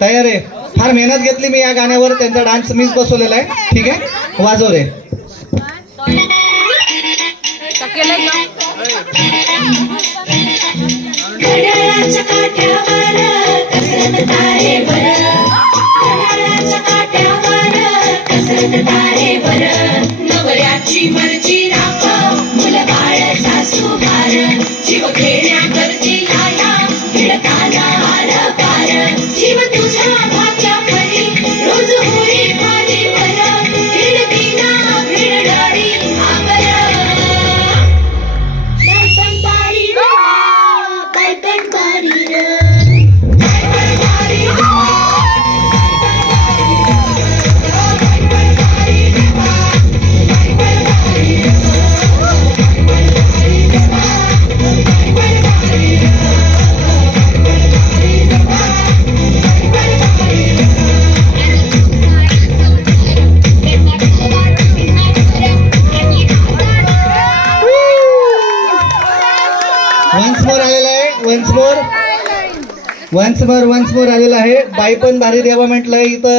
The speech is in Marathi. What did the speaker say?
तयार आहे. फार मेहनत घेतली मी या गाण्यावर. त्यांचा डान्स मीच बसवलेला आहे. ठीक आहे, वाजव रे. घड्याळाच्या काट्यावर कसरत तारेवर, घड्याळाच्या काट्यावर कसरत तारेवर, नवऱ्याची मर्जी राख मुलं बाळ सासू बार, जीव घेण्याकरती लाया भिडताना आला पार, जीव तुझा भाग्या परी रोज होई खालीवर, भिडती ना भिडणारी आवर. वन्स मोर आलेला आहे. बाई पण भारी देवा म्हटलंय इथं.